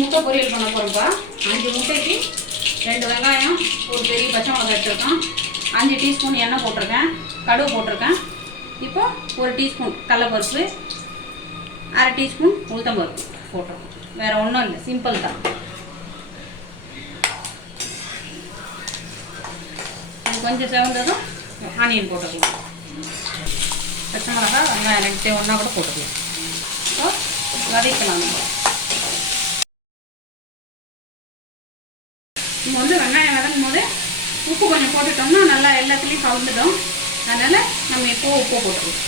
முட்டை பொரியல் பண்ண போகிறோம்ப்பா. 5 முட்டைக்கு 2 வெங்காயம், ஒரு பெரிய பச்சை மிளகாய் எடுத்துருக்கோம். 5 டீஸ்பூன் எண்ணெய் போட்டிருக்கேன், கடுகு போட்டிருக்கேன். இப்போ 1 டீஸ்பூன் கடலைப்பருப்பு, 1/2 டீஸ்பூன் உளுத்தம்பருப்பு போட்டிருக்கோம். வேறு ஒன்றும் இல்லை, சிம்பிள் தான். இது கொஞ்சம் செவந்ததும் ஆனியன் போட்டுக்கலாம். பச்சை மிளகாய் வெங்காயம் 2 ஒன்றா கூட போட்டுக்கலாம். இப்போ வதக்கலாம். நம்ம வந்து வெங்காயம் வதக்கும் போது உப்பு கொஞ்சம் போட்டுட்டோம்னா நல்லா எல்லாத்துலேயும் கலந்துடும். அதனால் நம்ம இப்போ உப்பு போட்டுக்கலாம்.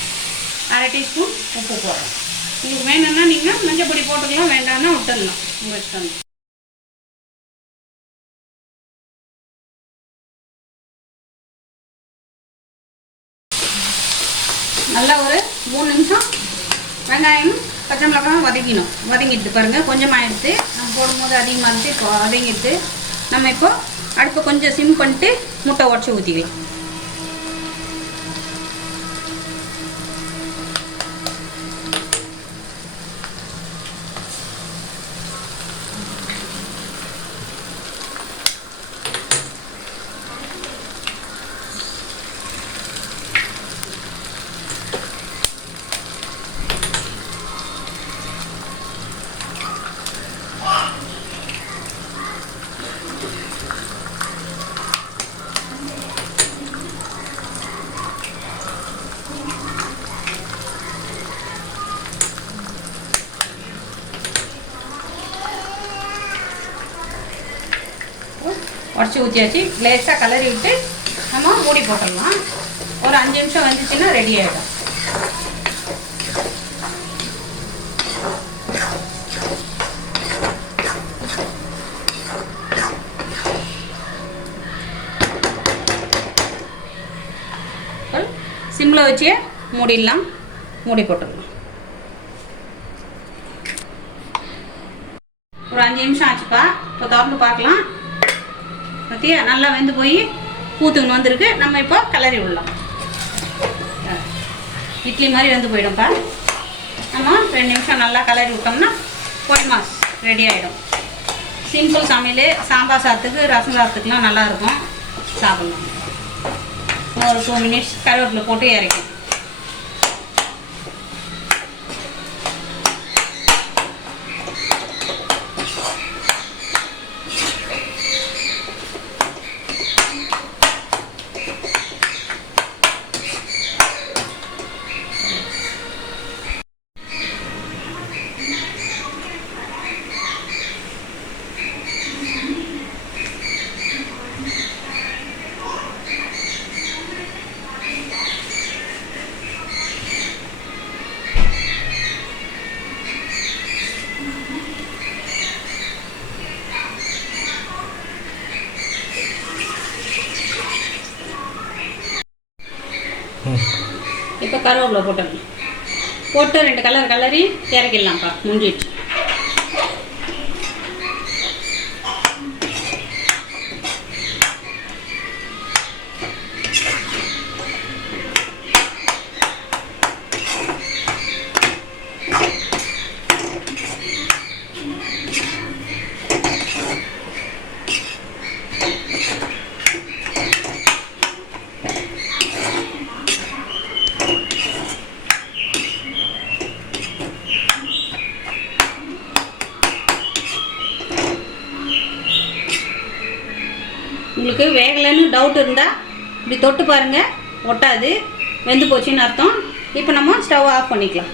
1/2 டீஸ்பூன் உப்பு போடுறோம். உங்களுக்கு வேணும்னா நீங்கள் மஞ்சள் பொடி போட்டுக்கலாம், வேண்டாம்னா விட்டுடலாம், உங்கள் இஷ்டம். நல்லா ஒரு 3 நிமிஷம் வெங்காயம் பச்சை மிளகாய் வதங்கிட்டு பாருங்கள். கொஞ்சமாக எடுத்து நம்ம போடும்போது அதிகமாக இருந்து இப்போ வதங்கிட்டு நம்ம இப்போ அடுப்பை கொஞ்சம் சிம் பண்ணிட்டு முட்டை உடச்சி ஊற்றிக்கலாம். உடச்சி ஊற்றியாச்சு. லேசாக கலரி விட்டு நம்ம மூடி போட்டுடலாம். ஒரு 5 நிமிஷம் வந்துச்சுன்னா ரெடி ஆகிடும். சிம்மில் வச்சு மூடிடலாம். மூடி போட்டுடலாம். ஒரு 5 நிமிஷம் ஆச்சுப்பா. இப்போ திறந்து பார்க்கலாம். பற்றியா நல்லா வெந்து போய் பூத்துன்னு வந்திருக்கு. நம்ம இப்போ கிளறி விடலாம். இட்லி மாதிரி வெந்து போயிடும்ப்பா. நம்ம 2 நிமிஷம் நல்லா கிளறி விட்டோம்னா பொடிமாஸ் ரெடி ஆகிடும். சிம்பிள் சமையல். சாம்பார் சாதத்துக்கு, ரசம் சாதத்துக்குலாம் நல்லாயிருக்கும், சாப்பிட்லாம். ஒரு 2 மினிட்ஸ் கருவேப்பிலை போட்டு இறக்கும். இப்போ கருவேப்பிலை போட்டு 2 கலர் கலரி இறக்கிடலாம்ப்பா. முடிஞ்சிடுச்சு. உங்களுக்கு வேகலைன்னு டவுட் இருந்தால் இப்படி தொட்டு பாருங்கள், ஒட்டாது, வெந்து போச்சுன்னு அர்த்தம். இப்போ நம்ம ஸ்டவ் ஆஃப் பண்ணிக்கலாம்.